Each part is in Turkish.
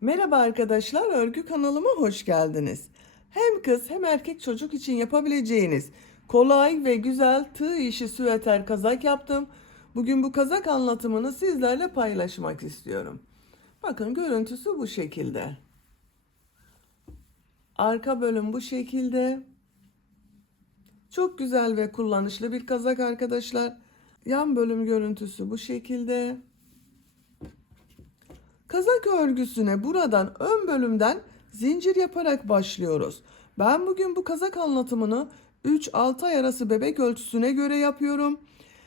Merhaba arkadaşlar, örgü kanalıma hoş geldiniz. Hem kız hem erkek çocuk için yapabileceğiniz kolay ve güzel tığ işi süveter kazak yaptım. Bugün bu kazak anlatımını sizlerle paylaşmak istiyorum. Bakın görüntüsü bu şekilde. Arka bölüm bu şekilde. Çok güzel ve kullanışlı bir kazak arkadaşlar. Yan bölüm görüntüsü bu şekilde. Kazak örgüsüne buradan ön bölümden zincir yaparak başlıyoruz. Ben bugün bu kazak anlatımını 3-6 ay arası bebek ölçüsüne göre yapıyorum.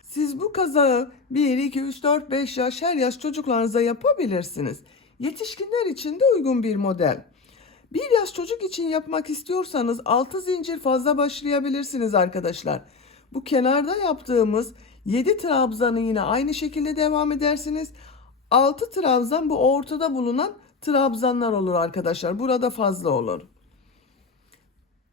Siz bu kazağı 1, 2, 3, 4, 5 yaş her yaş çocuklarınıza yapabilirsiniz. Yetişkinler için de uygun bir model. 1 yaş çocuk için yapmak istiyorsanız 6 zincir fazla başlayabilirsiniz arkadaşlar. Bu kenarda yaptığımız 7 trabzanı yine aynı şekilde devam edersiniz. 6 trabzan bu ortada bulunan trabzanlar olur arkadaşlar. Burada fazla olur.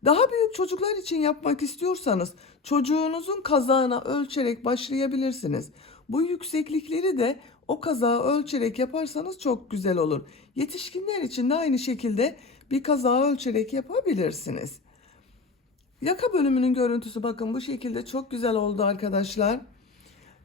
Daha büyük çocuklar için yapmak istiyorsanız çocuğunuzun kazağına ölçerek başlayabilirsiniz. Bu yükseklikleri de o kazağı ölçerek yaparsanız çok güzel olur. Yetişkinler için de aynı şekilde bir kazağı ölçerek yapabilirsiniz. Yaka bölümünün görüntüsü bakın bu şekilde çok güzel oldu arkadaşlar.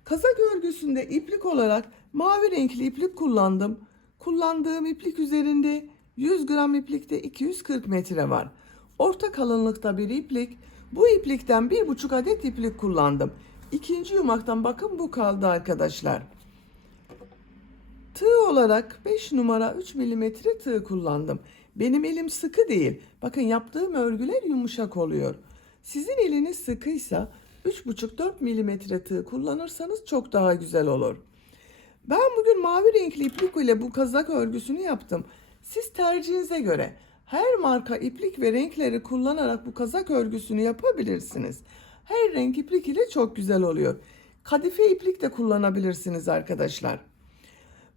Kazak örgüsünde iplik olarak mavi renkli iplik kullandım. Kullandığım iplik üzerinde 100 gram iplikte 240 metre var. Orta kalınlıkta bir iplik. Bu iplikten 1,5 adet iplik kullandım. İkinci yumaktan bakın bu kaldı arkadaşlar. Tığ olarak 5 numara 3 milimetre tığ kullandım. Benim elim sıkı değil. Bakın yaptığım örgüler yumuşak oluyor. Sizin eliniz sıkıysa 3,5-4 milimetre tığ kullanırsanız çok daha güzel olur. Ben bugün mavi renkli iplik ile bu kazak örgüsünü yaptım. Siz tercihinize göre her marka iplik ve renkleri kullanarak bu kazak örgüsünü yapabilirsiniz. Her renk iplik ile çok güzel oluyor. Kadife iplik de kullanabilirsiniz arkadaşlar.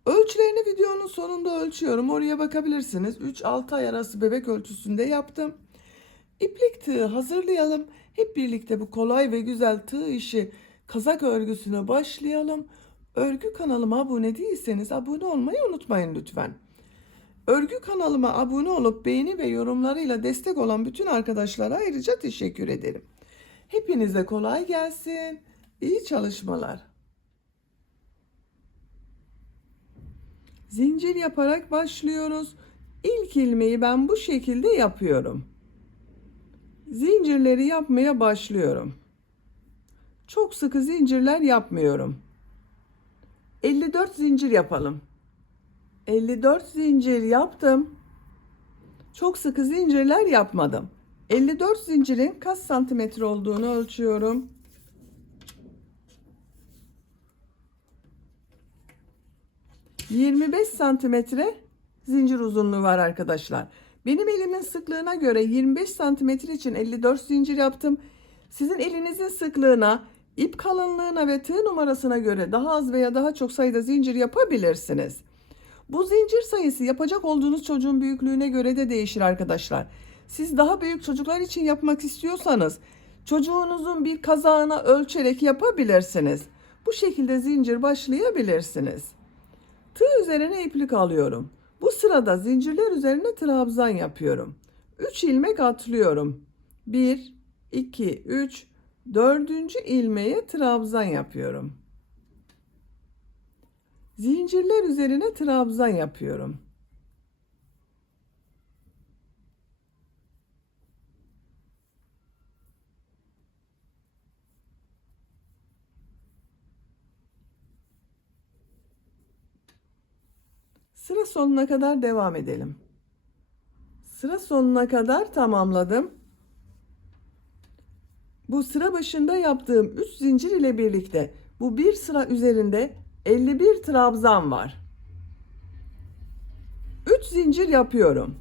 Ölçülerini videonun sonunda ölçüyorum. Oraya bakabilirsiniz. 3-6 ay arası bebek ölçüsünde yaptım. İplik tığı hazırlayalım. Hep birlikte bu kolay ve güzel tığ işi kazak örgüsüne başlayalım. Örgü kanalıma abone değilseniz abone olmayı unutmayın lütfen. Örgü kanalıma abone olup beğeni ve yorumlarıyla destek olan bütün arkadaşlara ayrıca teşekkür ederim. Hepinize kolay gelsin. İyi çalışmalar. Zincir yaparak başlıyoruz. İlk ilmeği ben bu şekilde yapıyorum. Zincirleri yapmaya başlıyorum. Çok sıkı zincirler yapmıyorum. 54 zincir yapalım. 54 zincir yaptım. Çok sıkı zincirler yapmadım. 54 zincirin kaç santimetre olduğunu ölçüyorum. 25 santimetre zincir uzunluğu var arkadaşlar. Benim elimin sıklığına göre 25 santimetre için 54 zincir yaptım. Sizin elinizin sıklığına, ip kalınlığına ve tığ numarasına göre daha az veya daha çok sayıda zincir yapabilirsiniz. Bu zincir sayısı yapacak olduğunuz çocuğun büyüklüğüne göre de değişir arkadaşlar. Siz daha büyük çocuklar için yapmak istiyorsanız çocuğunuzun bir kazağına ölçerek yapabilirsiniz. Bu şekilde zincir başlayabilirsiniz. Tığ üzerine iplik alıyorum. Bu sırada zincirler üzerine trabzan yapıyorum. 3 ilmek atlıyorum. 1, 2, 3, 4. ilmeğe trabzan yapıyorum. Zincirler üzerine trabzan yapıyorum. Sıra sonuna kadar devam edelim. Sıra sonuna kadar tamamladım. Bu sıra başında yaptığım 3 zincir ile birlikte bu bir sıra üzerinde 51 trabzan var. 3 zincir yapıyorum.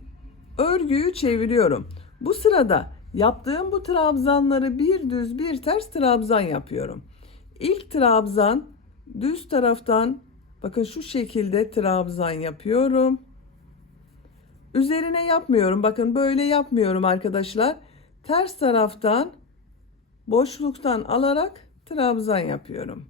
Örgüyü çeviriyorum. Bu sırada yaptığım bu trabzanları bir düz bir ters trabzan yapıyorum. İlk trabzan düz taraftan bakın şu şekilde trabzan yapıyorum. Üzerine yapmıyorum. Bakın böyle yapmıyorum arkadaşlar. Ters taraftan boşluktan alarak trabzan yapıyorum.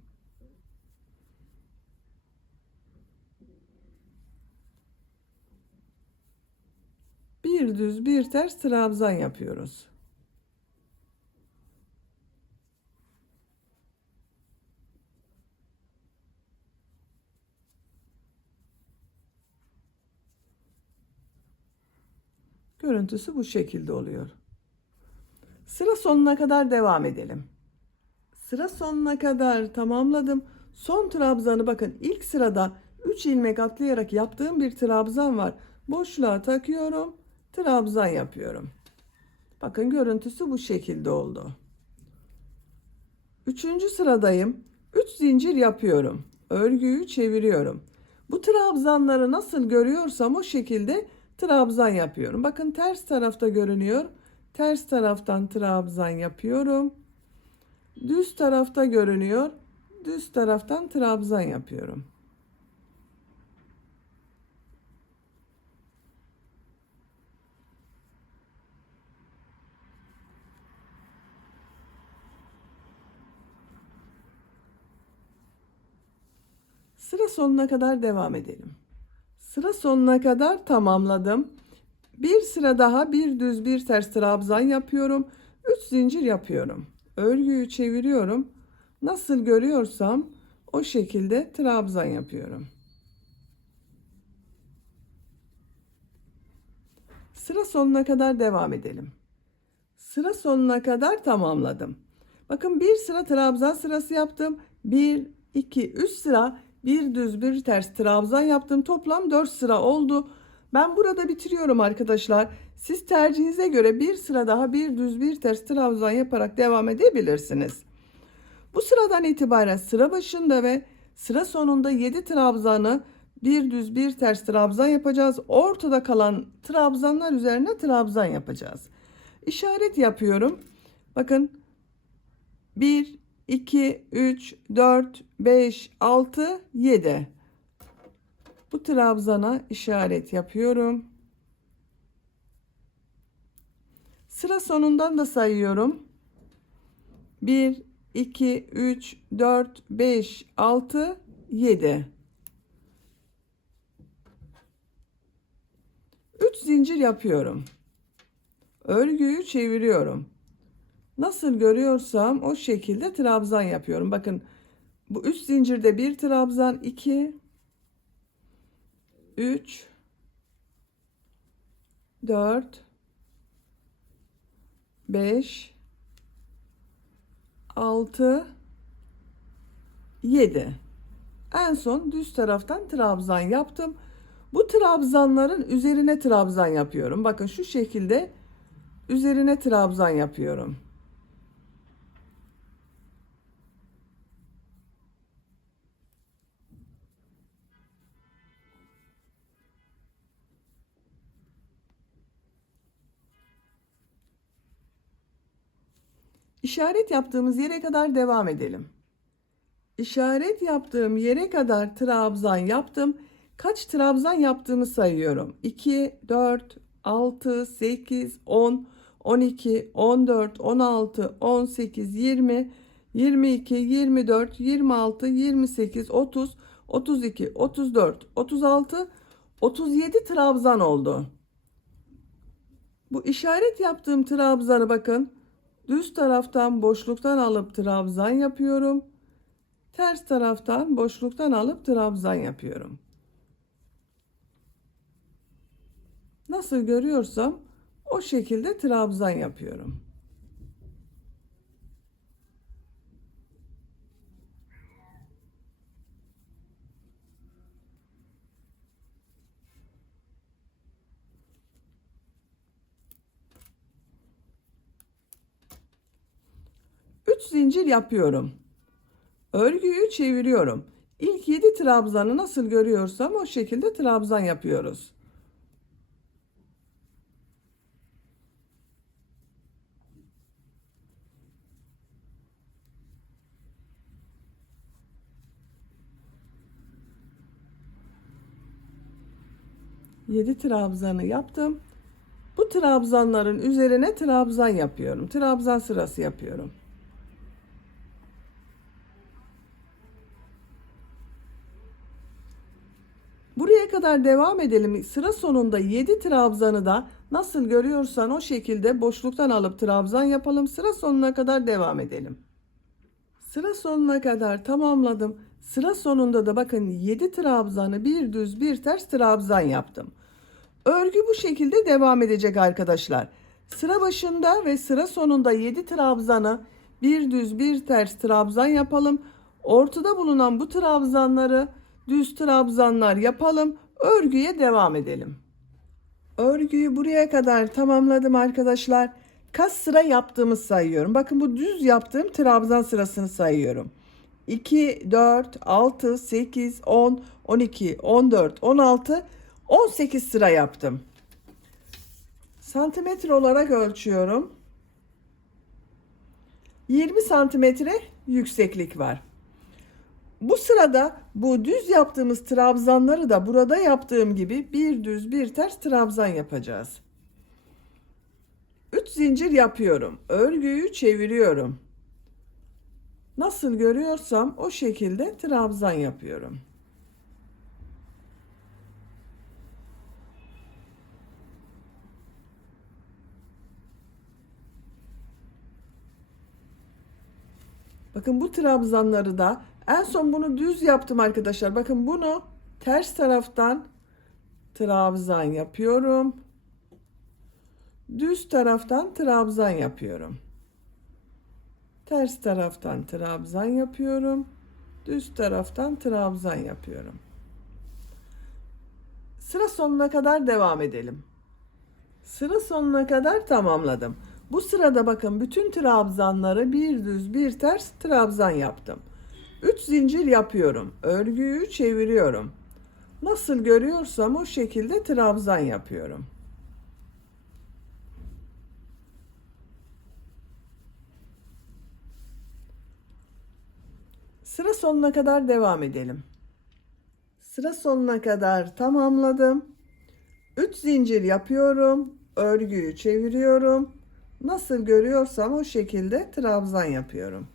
Bir düz bir ters trabzan yapıyoruz. Görüntüsü bu şekilde oluyor. Sıra sonuna kadar devam edelim. Sıra sonuna kadar tamamladım. Son trabzanı bakın, ilk sırada 3 ilmek atlayarak yaptığım bir trabzan var. Boşluğa takıyorum. Trabzan yapıyorum. Bakın görüntüsü bu şekilde oldu. Üçüncü sıradayım. 3 zincir yapıyorum. Örgüyü çeviriyorum. Bu trabzanları nasıl görüyorsam o şekilde trabzan yapıyorum. Bakın ters tarafta görünüyor. Ters taraftan trabzan yapıyorum. Düz tarafta görünüyor. Düz taraftan trabzan yapıyorum. Sıra sonuna kadar devam edelim. Sıra sonuna kadar tamamladım. Bir sıra daha bir düz bir ters trabzan yapıyorum. 3 zincir yapıyorum. Örgüyü çeviriyorum. Nasıl görüyorsam o şekilde trabzan yapıyorum. Sıra sonuna kadar devam edelim. Sıra sonuna kadar tamamladım. Bakın bir sıra trabzan sırası yaptım. 1, 2, 3 sıra bir düz bir ters trabzan yaptım. Toplam 4 sıra oldu. Ben burada bitiriyorum arkadaşlar. Siz tercihinize göre bir sıra daha bir düz bir ters trabzan yaparak devam edebilirsiniz. Bu sıradan itibaren sıra başında ve sıra sonunda 7 trabzanı bir düz bir ters trabzan yapacağız. Ortada kalan trabzanlar üzerine trabzan yapacağız. İşaret yapıyorum. Bakın 1, 2, 3, 4, 5, 6, 7. Bu trabzana işaret yapıyorum. Sıra sonundan da sayıyorum. 1, 2, 3, 4, 5, 6, 7. 3 zincir yapıyorum. Örgüyü çeviriyorum. Nasıl görüyorsam o şekilde trabzan yapıyorum. Bakın bu 3 zincirde bir trabzan, 2, 3, 4, 5, 6, 7. En son düz taraftan trabzan yaptım. Bu trabzanların üzerine trabzan yapıyorum. Bakın şu şekilde üzerine trabzan yapıyorum. İşaret yaptığımız yere kadar devam edelim. İşaret yaptığım yere kadar trabzan yaptım. Kaç trabzan yaptığımı sayıyorum. 2, 4, 6, 8, 10, 12, 14, 16, 18, 20, 22, 24, 26, 28, 30, 32, 34, 36, 37 trabzan oldu. Bu işaret yaptığım trabzanı bakın. Düz taraftan boşluktan alıp trabzan yapıyorum. Ters taraftan boşluktan alıp trabzan yapıyorum. Nasıl görüyorsam o şekilde trabzan yapıyorum. Üç zincir yapıyorum. Örgüyü çeviriyorum. İlk 7 trabzanı nasıl görüyorsam o şekilde trabzan yapıyoruz. Yedi trabzanı yaptım. Bu trabzanların üzerine trabzan yapıyorum. Trabzan sırası yapıyorum. Buraya kadar devam edelim. Sıra sonunda 7 trabzanı da nasıl görüyorsan o şekilde boşluktan alıp trabzan yapalım. Sıra sonuna kadar devam edelim. Sıra sonuna kadar tamamladım. Sıra sonunda da bakın 7 trabzanı bir düz bir ters trabzan yaptım. Örgü bu şekilde devam edecek arkadaşlar. Sıra başında ve sıra sonunda 7 trabzanı bir düz bir ters trabzan yapalım. Ortada bulunan bu trabzanları düz trabzanlar yapalım. Örgüye devam edelim. Örgüyü buraya kadar tamamladım arkadaşlar. Kaç sıra yaptığımı sayıyorum. Bakın bu düz yaptığım trabzan sırasını sayıyorum. 2, 4, 6, 8, 10, 12, 14, 16, 18 sıra yaptım. Santimetre olarak ölçüyorum. 20 santimetre yükseklik var. Bu sırada bu düz yaptığımız trabzanları da burada yaptığım gibi bir düz bir ters trabzan yapacağız. 3 zincir yapıyorum. Örgüyü çeviriyorum. Nasıl görüyorsam o şekilde trabzan yapıyorum. Bakın bu trabzanları da en son bunu düz yaptım arkadaşlar. Bakın bunu ters taraftan trabzan yapıyorum. Düz taraftan trabzan yapıyorum. Ters taraftan trabzan yapıyorum. Düz taraftan trabzan yapıyorum. Sıra sonuna kadar devam edelim. Sıra sonuna kadar tamamladım. Bu sırada bakın bütün trabzanları bir düz bir ters trabzan yaptım. 3 zincir yapıyorum. Örgüyü çeviriyorum. Nasıl görüyorsam o şekilde trabzan yapıyorum. Sıra sonuna kadar devam edelim. Sıra sonuna kadar tamamladım. 3 zincir yapıyorum. Örgüyü çeviriyorum. Nasıl görüyorsam o şekilde trabzan yapıyorum.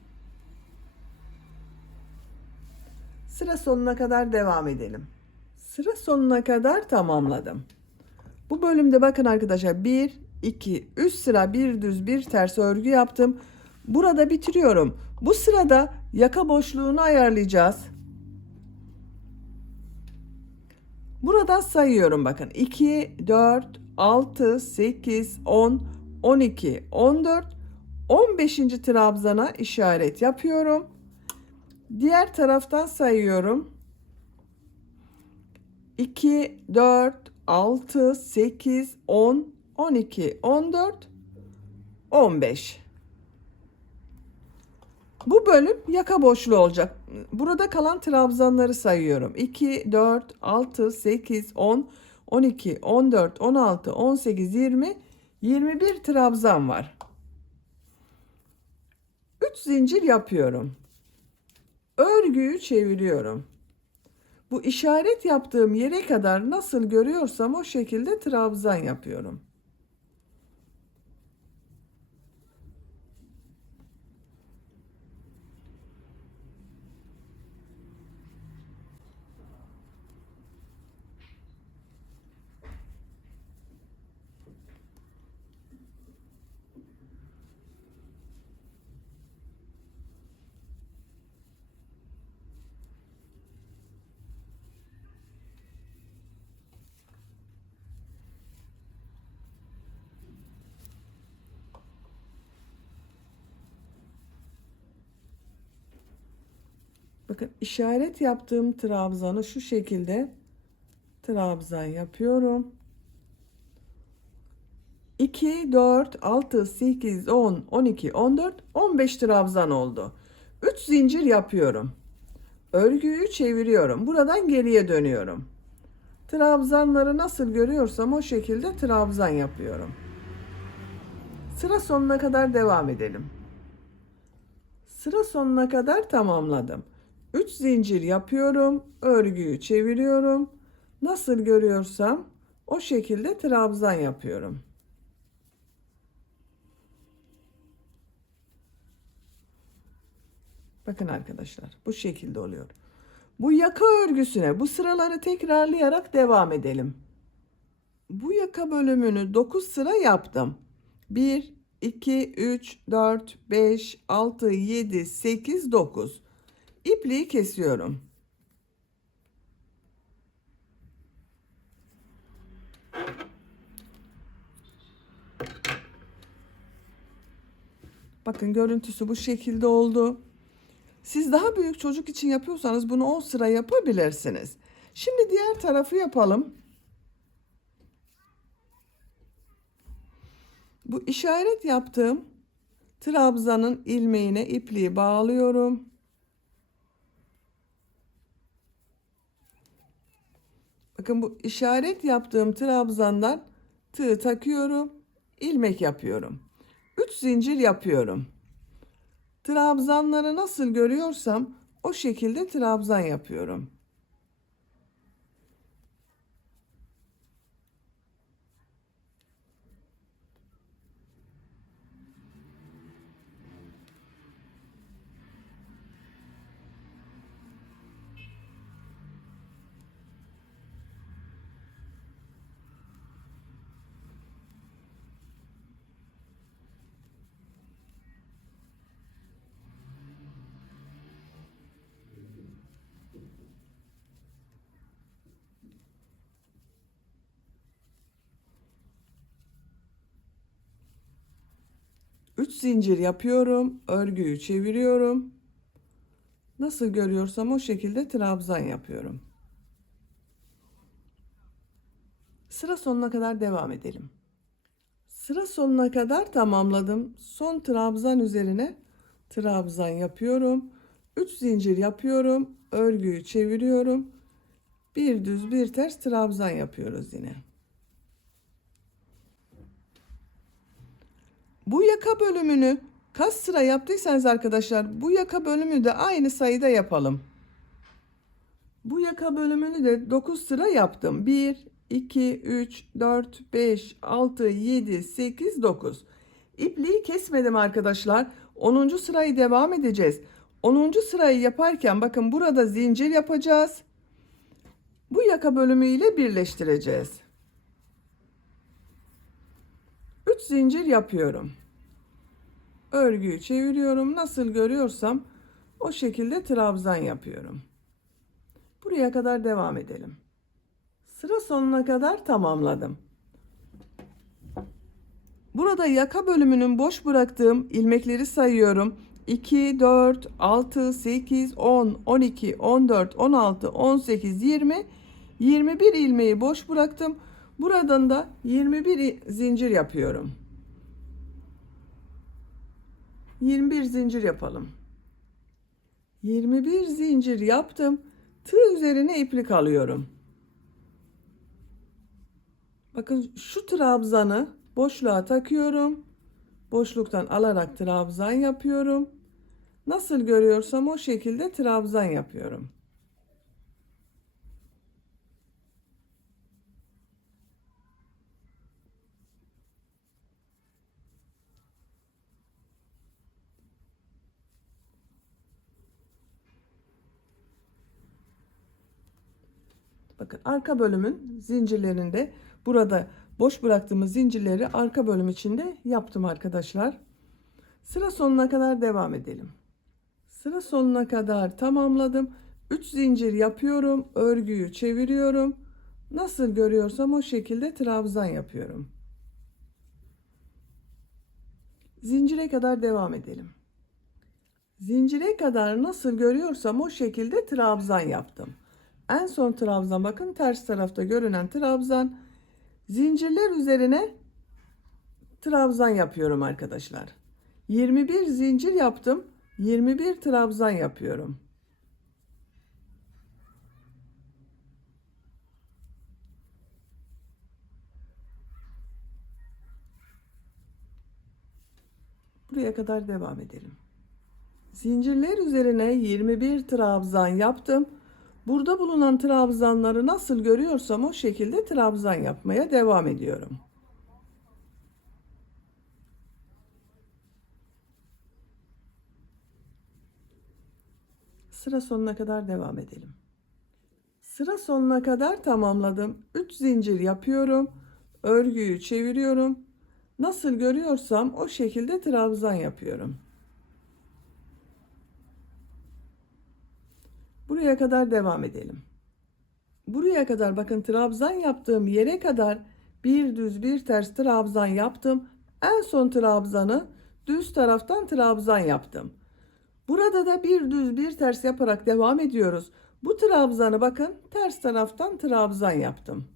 Sıra sonuna kadar devam edelim. Sıra sonuna kadar tamamladım. Bu bölümde bakın arkadaşlar 1, 2, 3 sıra bir düz bir ters örgü yaptım. Burada bitiriyorum. Bu sırada yaka boşluğunu ayarlayacağız. Buradan sayıyorum bakın. 2, 4, 6, 8, 10, 12, 14, 15. trabzana işaret yapıyorum. Diğer taraftan sayıyorum. 2, 4, 6, 8, 10, 12, 14, 15. Bu bölüm yaka boşluğu olacak. Burada kalan trabzanları sayıyorum. 2, 4, 6, 8, 10, 12, 14, 16, 18, 20, 21 trabzan var. 3 zincir yapıyorum. Örgüyü çeviriyorum. Bu işaret yaptığım yere kadar nasıl görüyorsam o şekilde trabzan yapıyorum. Bakın işaret yaptığım trabzanı şu şekilde trabzan yapıyorum. 2, 4, 6, 8, 10, 12, 14, 15 trabzan oldu. 3 zincir yapıyorum. Örgüyü çeviriyorum. Buradan geriye dönüyorum. Trabzanları nasıl görüyorsam o şekilde trabzan yapıyorum. Sıra sonuna kadar devam edelim. Sıra sonuna kadar tamamladım. 3 zincir yapıyorum. Örgüyü çeviriyorum. Nasıl görüyorsam o şekilde trabzan yapıyorum. Bakın arkadaşlar bu şekilde oluyor. Bu yaka örgüsüne bu sıraları tekrarlayarak devam edelim. Bu yaka bölümünü 9 sıra yaptım. 1, 2, 3, 4, 5, 6, 7, 8, 9. İpliği kesiyorum. Bakın görüntüsü bu şekilde oldu. Siz daha büyük çocuk için yapıyorsanız bunu 10 sıra yapabilirsiniz. Şimdi diğer tarafı yapalım. Bu işaret yaptığım trabzanın ilmeğine ipliği bağlıyorum. Bakın bu işaret yaptığım trabzandan tığ takıyorum, ilmek yapıyorum. 3 zincir yapıyorum. Trabzanları nasıl görüyorsam o şekilde trabzan yapıyorum. Üç zincir yapıyorum, örgüyü çeviriyorum. Nasıl görüyorsam o şekilde trabzan yapıyorum. Sıra sonuna kadar devam edelim. Sıra sonuna kadar tamamladım. Son trabzan üzerine trabzan yapıyorum. 3 zincir yapıyorum. Örgüyü çeviriyorum. Bir düz bir ters trabzan yapıyoruz yine. Bu yaka bölümünü kaç sıra yaptıysanız arkadaşlar bu yaka bölümü de aynı sayıda yapalım. Bu yaka bölümünü de 9 sıra yaptım. 1, 2, 3, 4, 5, 6, 7, 8, 9. İpliği kesmedim arkadaşlar. 10. sırayı devam edeceğiz. 10. sırayı yaparken bakın burada zincir yapacağız. Bu yaka bölümü ile birleştireceğiz. 3 zincir yapıyorum. Örgüyü çeviriyorum. Nasıl görüyorsam o şekilde trabzan yapıyorum. Buraya kadar devam edelim. Sıra sonuna kadar tamamladım. Burada yaka bölümünün boş bıraktığım ilmekleri sayıyorum. 2, 4, 6, 8, 10, 12, 14, 16, 18, 20, 21 ilmeği boş bıraktım. Buradan da 21 zincir yapıyorum. 21 zincir yapalım. 21 zincir yaptım. Tığ üzerine iplik alıyorum. Bakın şu trabzanı boşluğa takıyorum. Boşluktan alarak trabzan yapıyorum. Nasıl görüyorsam o şekilde trabzan yapıyorum. Bakın arka bölümün zincirlerinde burada boş bıraktığımız zincirleri arka bölüm içinde yaptım arkadaşlar. Sıra sonuna kadar devam edelim. Sıra sonuna kadar tamamladım. 3 zincir yapıyorum. Örgüyü çeviriyorum. Nasıl görüyorsam o şekilde trabzan yapıyorum. Zincire kadar devam edelim. Zincire kadar nasıl görüyorsam o şekilde trabzan yaptım. En son trabzan bakın ters tarafta görünen trabzan. Zincirler üzerine trabzan yapıyorum arkadaşlar. 21 zincir yaptım. 21 trabzan yapıyorum. Buraya kadar devam edelim. Zincirler üzerine 21 trabzan yaptım. Burada bulunan trabzanları nasıl görüyorsam o şekilde trabzan yapmaya devam ediyorum. Sıra sonuna kadar devam edelim. Sıra sonuna kadar tamamladım. 3 zincir yapıyorum. Örgüyü çeviriyorum. Nasıl görüyorsam o şekilde trabzan yapıyorum. Buraya kadar devam edelim. Buraya kadar bakın trabzan yaptığım yere kadar bir düz bir ters trabzan yaptım. En son trabzanı düz taraftan trabzan yaptım. Burada da bir düz bir ters yaparak devam ediyoruz. Bu trabzanı bakın ters taraftan trabzan yaptım.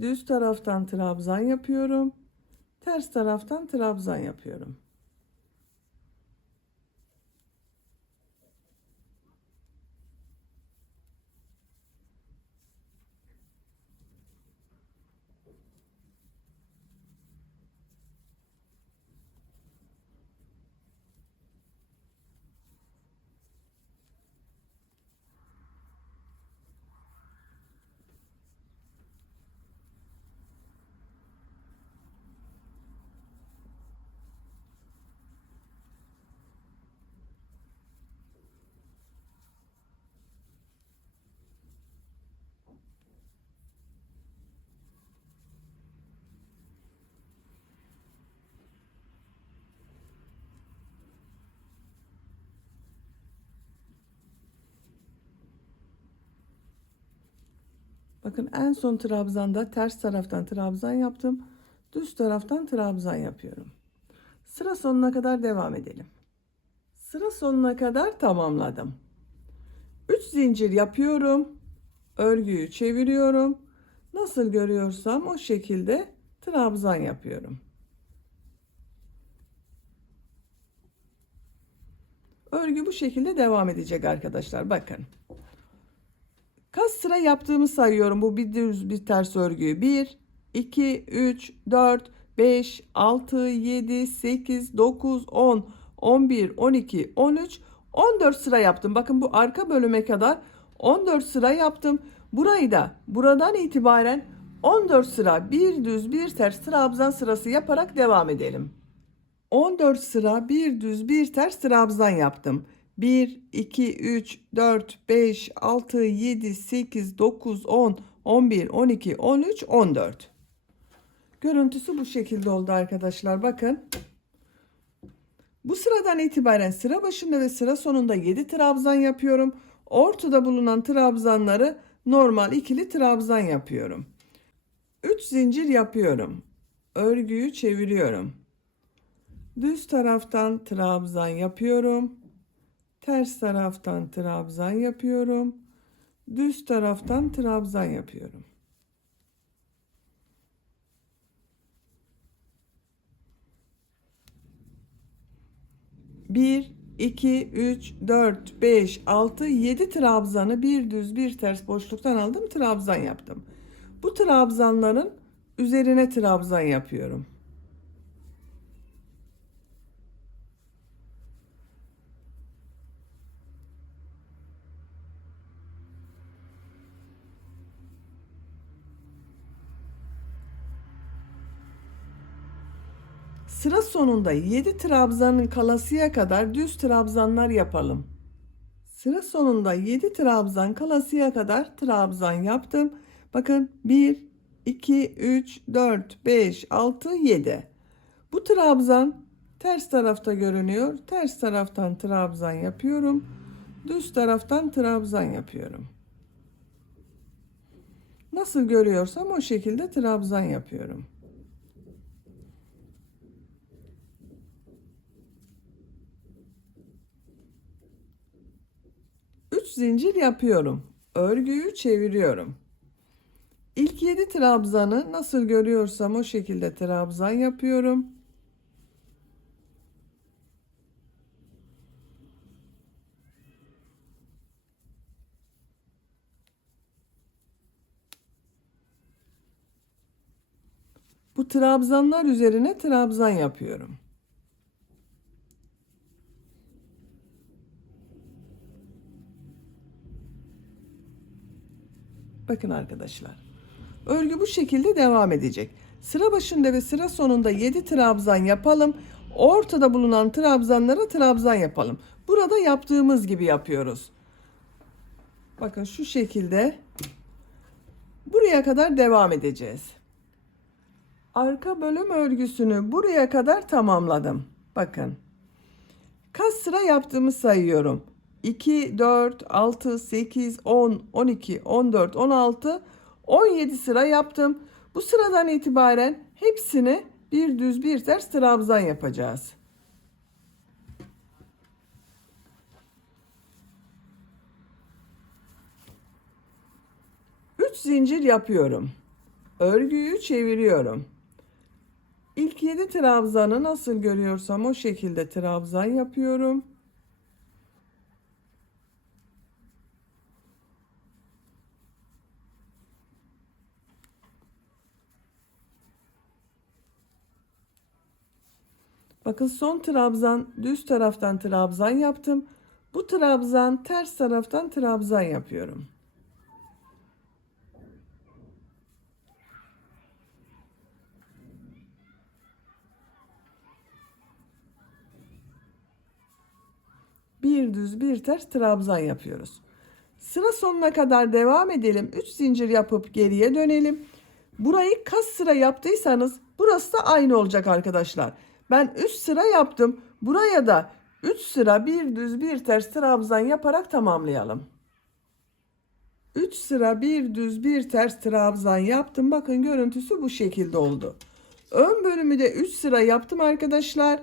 Düz taraftan trabzan yapıyorum. Ters taraftan trabzan yapıyorum. Bakın en son trabzanda ters taraftan trabzan yaptım. Düz taraftan trabzan yapıyorum. Sıra sonuna kadar devam edelim. Sıra sonuna kadar tamamladım. 3 zincir yapıyorum. Örgüyü çeviriyorum. Nasıl görüyorsam o şekilde trabzan yapıyorum. Örgü bu şekilde devam edecek arkadaşlar. Bakın. Kaç sıra yaptığımı sayıyorum. Bu bir düz bir ters örgüyü. 1, 2, 3, 4, 5, 6, 7, 8, 9, 10, 11, 12, 13, 14 sıra yaptım. Bakın bu arka bölüme kadar 14 sıra yaptım. Burayı da buradan itibaren 14 sıra bir düz bir ters trabzan sırası yaparak devam edelim. 14 sıra bir düz bir ters trabzan yaptım. 1, 2, 3, 4, 5, 6, 7, 8, 9, 10, 11, 12, 13, 14. Görüntüsü bu şekilde oldu arkadaşlar. Bakın. Bu sıradan itibaren sıra başında ve sıra sonunda 7 trabzan yapıyorum. Ortada bulunan trabzanları normal ikili trabzan yapıyorum. 3 zincir yapıyorum. Örgüyü çeviriyorum. Düz taraftan trabzan yapıyorum. Ters taraftan trabzan yapıyorum. Düz taraftan trabzan yapıyorum. Bir, 2, 3, 4, 5, 6, 7 trabzanı bir düz bir ters boşluktan aldım. Trabzan yaptım. Bu trabzanların üzerine trabzan yapıyorum. Sıra sonunda 7 trabzanın kalasıya kadar düz trabzanlar yapalım. Sıra sonunda 7 trabzan kalasıya kadar trabzan yaptım. Bakın 1, 2, 3, 4, 5, 6, 7. Bu trabzan ters tarafta görünüyor. Ters taraftan trabzan yapıyorum. Düz taraftan trabzan yapıyorum. Nasıl görüyorsam o şekilde trabzan yapıyorum. 3 zincir yapıyorum. Örgüyü çeviriyorum. İlk 7 trabzanı nasıl görüyorsam o şekilde trabzan yapıyorum. Bu trabzanlar üzerine trabzan yapıyorum. Bakın arkadaşlar. Örgü bu şekilde devam edecek. Sıra başında ve sıra sonunda 7 trabzan yapalım. Ortada bulunan trabzanlara trabzan yapalım. Burada yaptığımız gibi yapıyoruz. Bakın şu şekilde buraya kadar devam edeceğiz. Arka bölüm örgüsünü buraya kadar tamamladım. Bakın. Kaç sıra yaptığımı sayıyorum. 2, 4, 6, 8, 10, 12, 14, 16, 17 sıra yaptım. Bu sıradan itibaren hepsini bir düz bir ters trabzan yapacağız. 3 zincir yapıyorum. Örgüyü çeviriyorum. İlk 7 trabzanı nasıl görüyorsam o şekilde trabzan yapıyorum. Bakın son trabzan düz taraftan trabzan yaptım. Bu trabzan ters taraftan trabzan yapıyorum. Bir düz bir ters trabzan yapıyoruz. Sıra sonuna kadar devam edelim. 3 zincir yapıp geriye dönelim. Burayı kaç sıra yaptıysanız burası da aynı olacak arkadaşlar. Ben 3 sıra yaptım. Buraya da 3 sıra bir düz bir ters trabzan yaparak tamamlayalım. 3 sıra bir düz bir ters trabzan yaptım. Bakın görüntüsü bu şekilde oldu. Ön bölümü de 3 sıra yaptım arkadaşlar.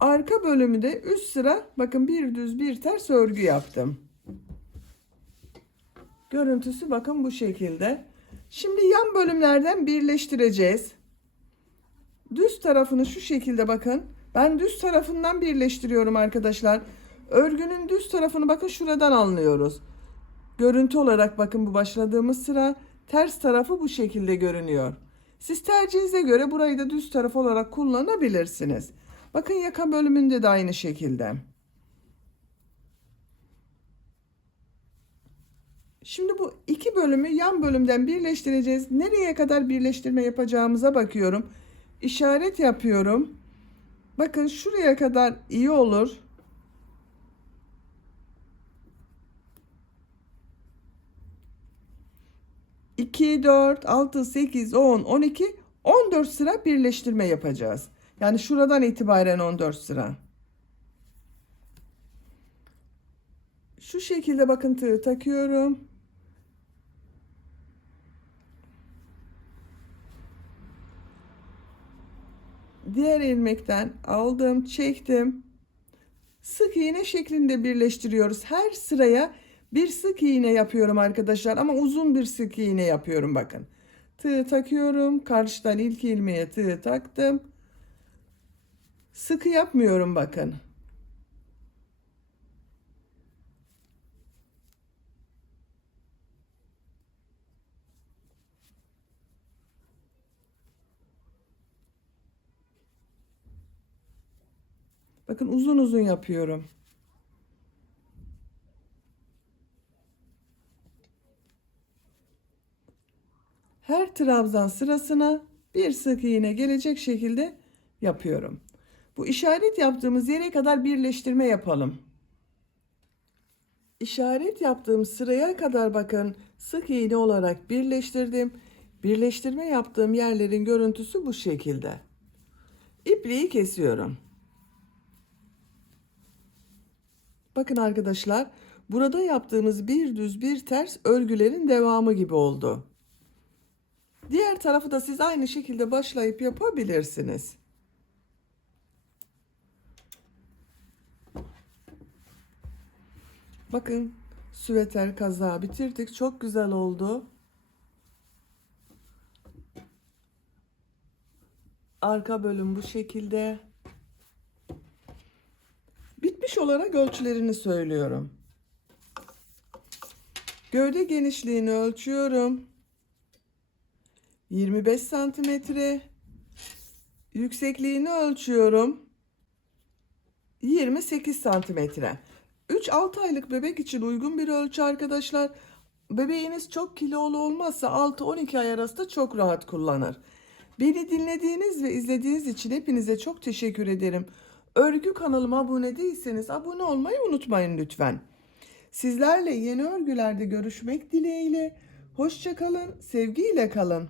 Arka bölümü de 3 sıra bakın bir düz bir ters örgü yaptım. Görüntüsü bakın bu şekilde. Şimdi yan bölümlerden birleştireceğiz. Düz tarafını şu şekilde bakın. Ben düz tarafından birleştiriyorum arkadaşlar. Örgünün düz tarafını bakın şuradan anlıyoruz. Görüntü olarak bakın bu başladığımız sıra ters tarafı bu şekilde görünüyor. Siz tercihinize göre burayı da düz taraf olarak kullanabilirsiniz. Bakın yaka bölümünde de aynı şekilde. Şimdi bu iki bölümü yan bölümden birleştireceğiz. Nereye kadar birleştirme yapacağımıza bakıyorum. İşaret yapıyorum. Bakın şuraya kadar iyi olur. İki, 4, 6, 8, 10, 12, 14 sıra birleştirme yapacağız. Yani şuradan itibaren 14 sıra. Şu şekilde bakın tığ takıyorum. Diğer ilmekten aldım, çektim. Sık iğne şeklinde birleştiriyoruz. Her sıraya bir sık iğne yapıyorum arkadaşlar ama uzun bir sık iğne yapıyorum bakın. Tığ takıyorum. Karşıdan ilk ilmeğe tığ taktım. Sıkı yapmıyorum bakın. Bakın uzun uzun yapıyorum. Her trabzan sırasına bir sık iğne gelecek şekilde yapıyorum. Bu işaret yaptığımız yere kadar birleştirme yapalım. İşaret yaptığım sıraya kadar bakın sık iğne olarak birleştirdim. Birleştirme yaptığım yerlerin görüntüsü bu şekilde. İpliği kesiyorum. Bakın arkadaşlar, burada yaptığımız bir düz bir ters örgülerin devamı gibi oldu. Diğer tarafı da siz aynı şekilde başlayıp yapabilirsiniz. Bakın süveter kazağı bitirdik. Çok güzel oldu. Arka bölüm bu şekilde. Bitmiş olarak ölçülerini söylüyorum. Gövde genişliğini ölçüyorum. 25 santimetre. Yüksekliğini ölçüyorum. 28 santimetre. 3-6 aylık bebek için uygun bir ölçü arkadaşlar. Bebeğiniz çok kilolu olmazsa 6-12 ay arasında çok rahat kullanır. Beni dinlediğiniz ve izlediğiniz için hepinize çok teşekkür ederim. Örgü kanalıma abone değilseniz abone olmayı unutmayın lütfen. Sizlerle yeni örgülerde görüşmek dileğiyle. Hoşça kalın, sevgiyle kalın.